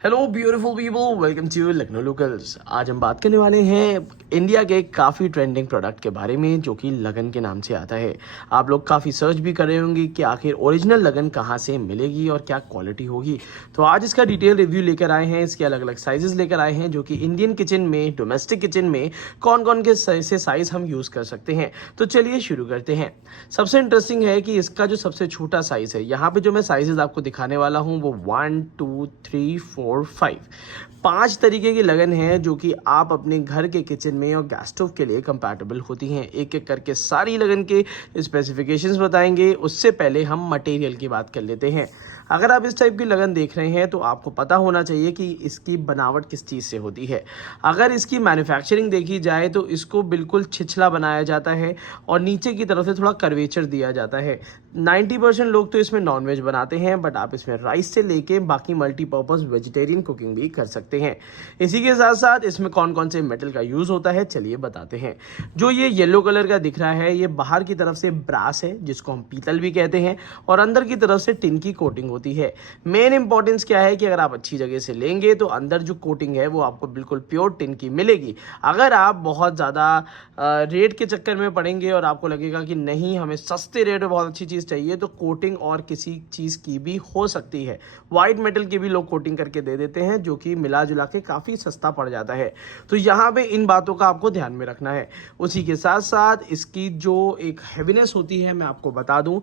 Hello beautiful people, welcome to Lucknow locals. आज हम बात करने वाले हैं इंडिया के काफ़ी ट्रेंडिंग प्रोडक्ट के बारे में जो कि लगन के नाम से आता है। आप लोग काफ़ी सर्च भी कर रहे होंगे कि आखिर ओरिजिनल लगन कहाँ से मिलेगी और क्या क्वालिटी होगी। तो आज इसका डिटेल रिव्यू लेकर आए हैं, इसके अलग अलग साइजेस लेकर आए हैं जो कि इंडियन किचन में, डोमेस्टिक किचन में कौन कौन के से साइज़ हम यूज़ कर सकते हैं। तो चलिए शुरू करते हैं। सबसे इंटरेस्टिंग है कि इसका जो सबसे छोटा साइज़ है, यहाँ पे जो मैं साइजेस आपको दिखाने वाला हूँ वो 1 2 3 4 5 5 तरीके की लगन है जो कि आप अपने घर के किचन में और गैस स्टोव के लिए कंपैटिबल होती हैं। एक एक करके सारी लगन के स्पेसिफिकेशंस बताएंगे। उससे पहले हम मटेरियल की बात कर लेते हैं। अगर आप इस टाइप की लगन देख रहे हैं तो आपको पता होना चाहिए कि इसकी बनावट किस चीज़ से होती है। अगर इसकी मैन्युफैक्चरिंग देखी जाए तो इसको बिल्कुल छिछला बनाया जाता है और नीचे की तरफ से थोड़ा कर्वेचर दिया जाता है। 90% लोग तो इसमें नॉनवेज बनाते हैं, बट आप इसमें राइस से लेके बाकी मल्टीपर्पज़ वेजिटेरियन कुकिंग भी कर सकते हैं। इसी के साथ साथ इसमें कौन कौन से मेटल का यूज़ होता है चलिए बताते हैं। जो ये येलो कलर का दिख रहा है, ये बाहर की तरफ से ब्रास है जिसको हम पीतल भी कहते हैं, और अंदर की तरफ से टिन की कोटिंग होती है। मेन इंपॉर्टेंस क्या है कि अगर आप अच्छी जगह से लेंगे तो अंदर जो कोटिंग है वो आपको बिल्कुल प्योर टिन की मिलेगी। अगर आप बहुत ज़्यादा रेट के चक्कर में पड़ेंगे और आपको लगेगा कि नहीं हमें सस्ते रेट में बहुत अच्छी चीज़ चाहिए, तो कोटिंग और किसी चीज़ की भी हो सकती है। वाइट मेटल की भी लोग कोटिंग करके दे देते हैं जो कि मिला जुला के काफ़ी सस्ता पड़ जाता है। तो यहाँ पे इन बातों का आपको ध्यान में रखना है। उसी के साथ साथ इसकी जो एक हैवीनेस होती है मैं आपको बता दूं,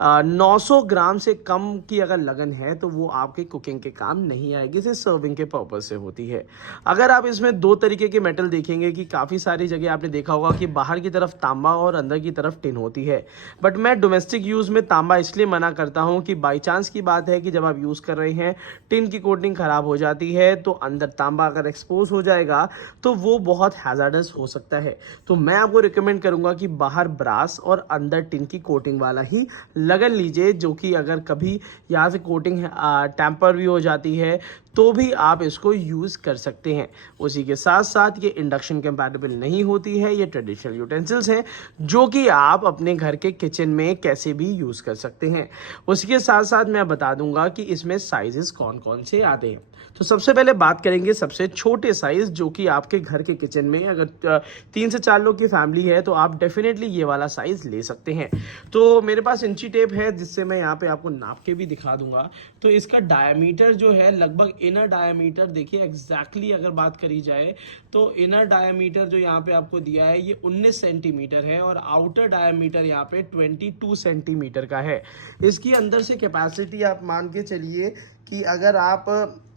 900 ग्राम से कम की अगर लगन है तो वो आपके कुकिंग के काम नहीं आएगी, सिर्फ सर्विंग के पर्पज से होती है। अगर आप इसमें दो तरीके के मेटल देखेंगे कि काफ़ी सारी जगह आपने देखा होगा कि बाहर की तरफ तांबा और अंदर की तरफ टिन होती है, बट मैं डोमेस्टिक यूज़ में तांबा इसलिए मना करता हूँ कि बाई चांस की बात है कि जब आप यूज़ कर रहे हैं टिन की कोटिंग ख़राब हो जाती है तो अंदर तांबा अगर एक्सपोज हो जाएगा तो वो बहुत हैज़ार्डस हो सकता है। तो मैं आपको रिकमेंड करूँगा कि बाहर ब्रास और अंदर टिन की कोटिंग वाला ही लगन लीजिए, जो कि अगर कभी यहाँ से कोटिंग टैम्पर भी हो जाती है तो भी आप इसको यूज़ कर सकते हैं। उसी के साथ साथ ये इंडक्शन कंपैटिबल नहीं होती है, ये ट्रेडिशनल यूटेंसिल्स हैं जो कि आप अपने घर के किचन में कैसे भी यूज़ कर सकते हैं। उसी के साथ साथ मैं बता दूंगा कि इसमें साइजेस कौन कौन से आते हैं। तो सबसे पहले बात करेंगे सबसे छोटे साइज़ जो कि आपके घर के किचन में अगर 3 से 4 लोग की फैमिली है तो आप डेफिनेटली ये वाला साइज़ ले सकते हैं। तो मेरे पास इंची टेप है जिससे मैं यहाँ पे आपको नाप के भी दिखा दूंगा। तो इसका डायमीटर जो है लगभग, इनर डायमीटर देखिए एग्जैक्टली अगर बात करी जाए तो इनर डायमीटर जो यहाँ पे आपको दिया है ये 19 सेंटीमीटर है और आउटर डायमीटर यहाँ पे 22 सेंटीमीटर का है। इसकी अंदर से कैपेसिटी आप मान के चलिए कि अगर आप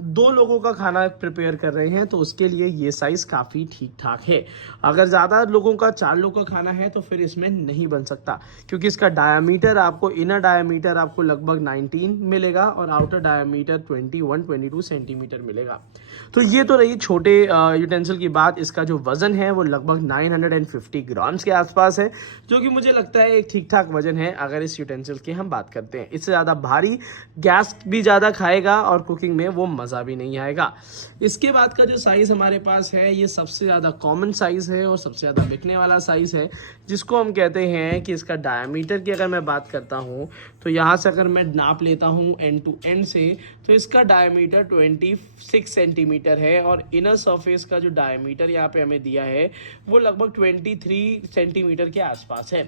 2 लोगों का खाना प्रिपेयर कर रहे हैं तो उसके लिए ये साइज़ काफ़ी ठीक ठाक है। अगर ज़्यादा लोगों का, 4 लोगों का खाना है तो फिर इसमें नहीं बन सकता, क्योंकि इसका डायमीटर आपको, इनर डायमीटर आपको लगभग 19 मिलेगा और आउटर डायमीटर 22 सेंटीमीटर मिलेगा। तो ये तो रही छोटे यूटेंसिल की बात। इसका जो वज़न है वो लगभग 950 ग्राम्स के आसपास है, जो कि मुझे लगता है एक ठीक ठाक वज़न है अगर इस यूटेंसिल की हम बात करते हैं। इससे ज़्यादा भारी गैस भी ज़्यादा खाएगा और कुकिंग में वो मज़ा भी नहीं आएगा। इसके बाद का जो साइज़ हमारे पास है ये सबसे ज़्यादा कॉमन साइज़ है और सबसे ज़्यादा बिकने वाला साइज़ है, जिसको हम कहते हैं कि इसका डायमीटर की अगर मैं बात करता हूँ तो यहाँ से अगर मैं नाप लेता हूँ एंड टू एंड से, तो इसका डायमीटर 26 सेंटीमीटर है और इनर सरफेस का जो डायमीटर यहाँ पे हमें दिया है वो लगभग 23 सेंटीमीटर के आसपास है।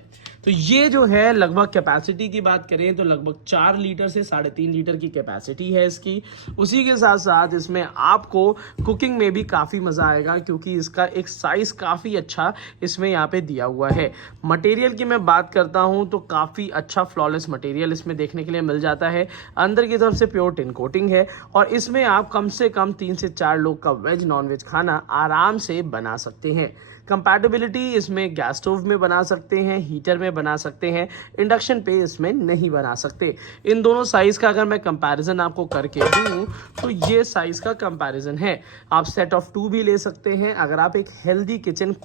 तो ये जो है लगभग कैपेसिटी की बात करें तो लगभग 4 लीटर से 3.5 लीटर की कैपेसिटी है इसकी। उसी के साथ साथ इसमें आपको कुकिंग में भी काफ़ी मज़ा आएगा क्योंकि इसका एक साइज़ काफ़ी अच्छा इसमें यहाँ पे दिया हुआ है। मटेरियल की मैं बात करता हूँ तो काफ़ी अच्छा फ्लॉलेस मटेरियल इसमें देखने के लिए मिल जाता है। अंदर की तरफ से प्योर टिन कोटिंग है और इसमें आप कम से कम 3 से 4 लोग का वेज नॉन वेज खाना आराम से बना सकते हैं। कंपैटिबिलिटी इसमें गैस स्टोव में बना सकते हैं, हीटर में बना सकते हैं, इंडक्शन पे इसमें नहीं बना सकते। इन दोनों साइज़ का अगर मैं कंपैरिजन आपको करके दूँ तो ये साइज़ का कंपैरिजन है। आप सेट ऑफ 2 भी ले सकते हैं अगर आप एक हेल्दी किचन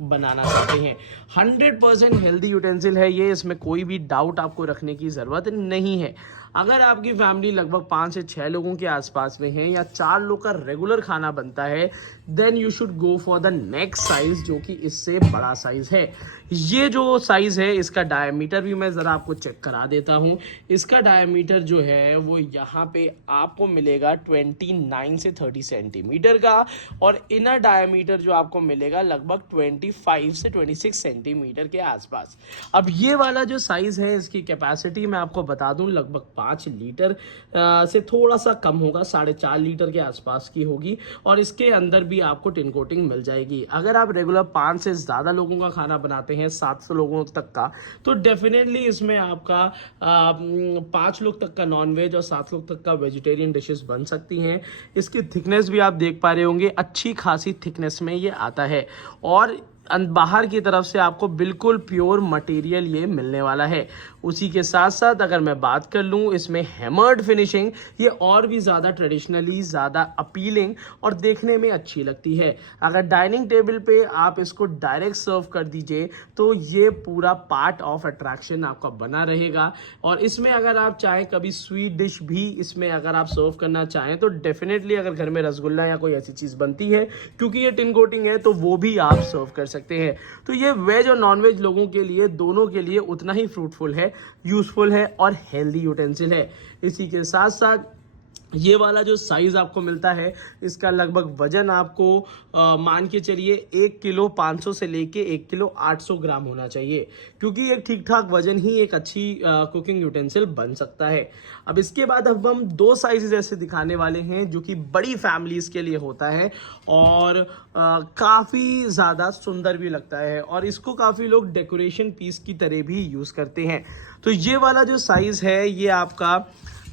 बनाना चाहते हैं। 100% हेल्दी यूटेंसिल है ये, इसमें कोई भी डाउट आपको रखने की ज़रूरत नहीं है। अगर आपकी फैमिली लगभग 5 से 6 लोगों के आसपास में है या 4 लोग का रेगुलर खाना बनता है, then you should go for the next size, जो कि इससे बड़ा साइज है। ये जो साइज है इसका डायमीटर भी मैं ज़रा आपको चेक करा देता हूँ। इसका डायमीटर जो है वो यहाँ पे आपको मिलेगा 29 से 30 सेंटीमीटर का, और इनर डायमीटर जो आपको मिलेगा लगभग 25 से 26 सेंटीमीटर के आसपास। अब ये वाला जो साइज़ है इसकी कैपेसिटी मैं आपको बता दूं लगभग 5 लीटर से थोड़ा सा कम होगा, 4.5 लीटर के आसपास की होगी, और इसके अंदर भी आपको टिन कोटिंग मिल जाएगी। अगर आप रेगुलर 5 से ज़्यादा लोगों का खाना बनाते हैं, 700 लोगों तक का, तो डेफिनेटली इसमें आपका 5 लोग तक का नॉनवेज और 7 लोग तक का वेजिटेरियन डिशेस बन सकती हैं। इसकी थिकनेस भी आप देख पा रहे होंगे, अच्छी खासी थिकनेस में ये आता है, और बाहर की तरफ से आपको बिल्कुल प्योर मटेरियल ये मिलने वाला है। उसी के साथ साथ अगर मैं बात कर लूँ इसमें हैमर्ड फिनिशिंग, ये और भी ज़्यादा ट्रेडिशनली ज़्यादा अपीलिंग और देखने में अच्छी लगती है। अगर डाइनिंग टेबल पे आप इसको डायरेक्ट सर्व कर दीजिए तो ये पूरा पार्ट ऑफ अट्रैक्शन आपका बना रहेगा। और इसमें अगर आप चाहें कभी स्वीट डिश भी इसमें अगर आप सर्व करना चाहें तो डेफिनेटली, अगर घर में रसगुल्ला या कोई ऐसी चीज़ बनती है, क्योंकि ये टिन कोटिंग है, तो वो भी आप सर्व कर सकते हैं। तो ये वेज और नॉन वेज लोगों के लिए, दोनों के लिए उतना ही फ्रूटफुल है, यूजफुल है और हेल्दी यूटेंसिल है। इसी के साथ साथ ये वाला जो साइज़ आपको मिलता है इसका लगभग वजन आपको मान के चलिए 1 किलो 500 से लेके 1 किलो 800 ग्राम होना चाहिए, क्योंकि एक ठीक ठाक वजन ही एक अच्छी कुकिंग यूटेंसिल बन सकता है। अब इसके बाद अब हम 2 साइज़ ऐसे दिखाने वाले हैं जो कि बड़ी फैमिलीज़ के लिए होता है और काफ़ी ज़्यादा सुंदर भी लगता है, और इसको काफ़ी लोग डेकोरेशन पीस की तरह भी यूज़ करते हैं। तो ये वाला जो साइज़ है ये आपका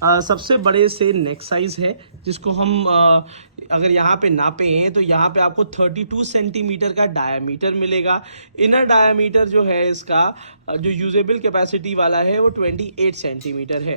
सबसे बड़े से नेक साइज़ है, जिसको हम अगर यहाँ पे नापे हैं तो यहाँ पे आपको 32 सेंटीमीटर का डायमीटर मिलेगा। इनर डायमीटर जो है इसका जो यूजेबल कैपेसिटी वाला है वो 28 सेंटीमीटर है।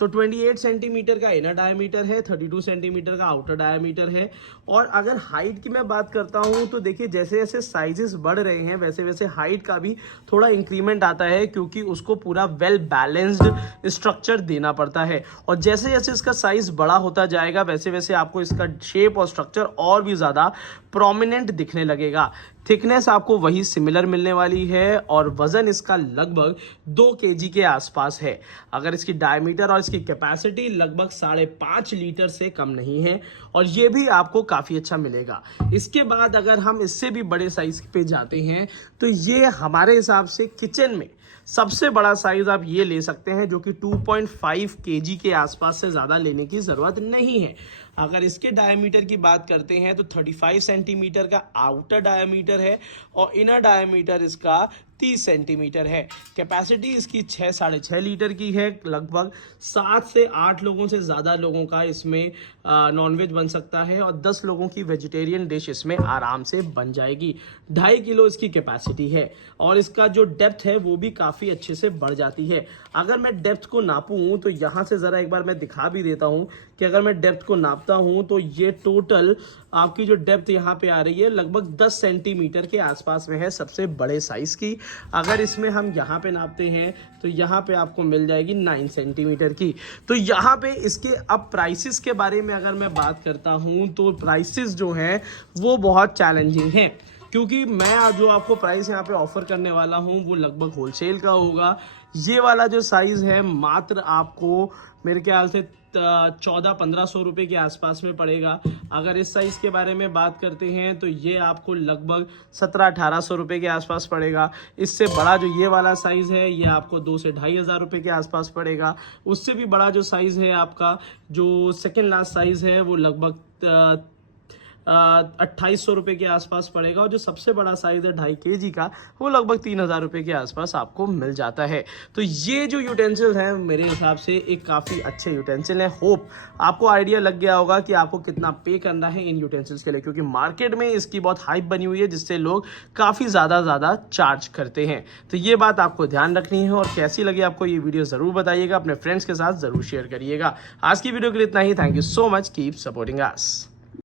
तो 28 सेंटीमीटर का इनर डायमीटर है, 32 सेंटीमीटर का आउटर डायमीटर है। और अगर हाइट की मैं बात करता हूँ तो देखिए जैसे जैसे साइजेस बढ़ रहे हैं वैसे वैसे हाइट का भी थोड़ा इंक्रीमेंट आता है, क्योंकि उसको पूरा वेल बैलेंस्ड स्ट्रक्चर देना पड़ता है। और जैसे जैसे इसका साइज बड़ा होता जाएगा वैसे वैसे आपको इसका शेप और स्ट्रक्चर और भी ज़्यादा प्रोमिनेंट दिखने लगेगा। थिकनेस आपको वही सिमिलर मिलने वाली है और वज़न इसका लगभग 2 kg के आसपास है। अगर इसकी डायमीटर और इसकी कैपेसिटी लगभग 5.5 लीटर से कम नहीं है, और ये भी आपको काफ़ी अच्छा मिलेगा। इसके बाद अगर हम इससे भी बड़े साइज़ पे जाते हैं तो ये हमारे हिसाब से किचन में सबसे बड़ा साइज आप ये ले सकते हैं, जो कि 2.5 kg के आसपास से ज़्यादा लेने की ज़रूरत नहीं है। अगर इसके डायमीटर की बात करते हैं तो 35 सेंटीमीटर का आउटर डायमीटर है और इनर डायमीटर इसका 30 सेंटीमीटर है। कैपेसिटी इसकी 6-6.5 लीटर की है। लगभग 7 से 8 लोगों से ज़्यादा लोगों का इसमें नॉनवेज बन सकता है और 10 लोगों की वेजिटेरियन डिश इसमें आराम से बन जाएगी। 2.5 किलो इसकी कैपेसिटी है और इसका जो डेप्थ है वो भी काफ़ी अच्छे से बढ़ जाती है। अगर मैं डेप्थ को नापूं तो यहाँ से ज़रा एक बार मैं दिखा भी देता हूँ कि अगर मैं डेप्थ को नापता हूँ तो ये टोटल आपकी जो डेप्थ यहाँ पे आ रही है लगभग 10 सेंटीमीटर के आसपास में है, सबसे बड़े साइज़ की। अगर इसमें हम यहाँ पे नापते हैं तो यहाँ पे आपको मिल जाएगी 9 सेंटीमीटर की। तो यहाँ पे इसके अब प्राइसेस के बारे में अगर मैं बात करता हूँ तो प्राइसेस जो हैं वो बहुत चैलेंजिंग हैं, क्योंकि मैं जो आपको प्राइस यहाँ पे ऑफर करने वाला हूँ वो लगभग होलसेल का होगा। ये वाला जो साइज़ है मात्र आपको मेरे ख्याल से 1400-1500 रुपये के आसपास में पड़ेगा। अगर इस साइज़ के बारे में बात करते हैं तो ये आपको लगभग 1700-1800 रुपये के आसपास पड़ेगा। इससे बड़ा जो ये वाला साइज़ है ये आपको 2 से 2500 रुपये के आसपास पड़ेगा। उससे भी बड़ा जो साइज़ है आपका जो सेकेंड लास्ट साइज़ है वो लगभग 2800 रुपये के आसपास पड़ेगा और जो सबसे बड़ा साइज़ है 2.5 kg का वो लगभग 3000 रुपये के आसपास आपको मिल जाता है। तो ये जो यूटेंसिल हैं मेरे हिसाब से एक काफ़ी अच्छे यूटेंसिल हैं। होप आपको आइडिया लग गया होगा कि आपको कितना पे करना है इन यूटेंसिल्स के लिए, क्योंकि मार्केट में इसकी बहुत हाइप बनी हुई है जिससे लोग काफ़ी ज़्यादा चार्ज करते हैं। तो ये बात आपको ध्यान रखनी है। और कैसी लगी आपको ये वीडियो ज़रूर बताइएगा, अपने फ्रेंड्स के साथ ज़रूर शेयर करिएगा। आज की वीडियो के लिए इतना ही। Thank you so much, keep supporting us.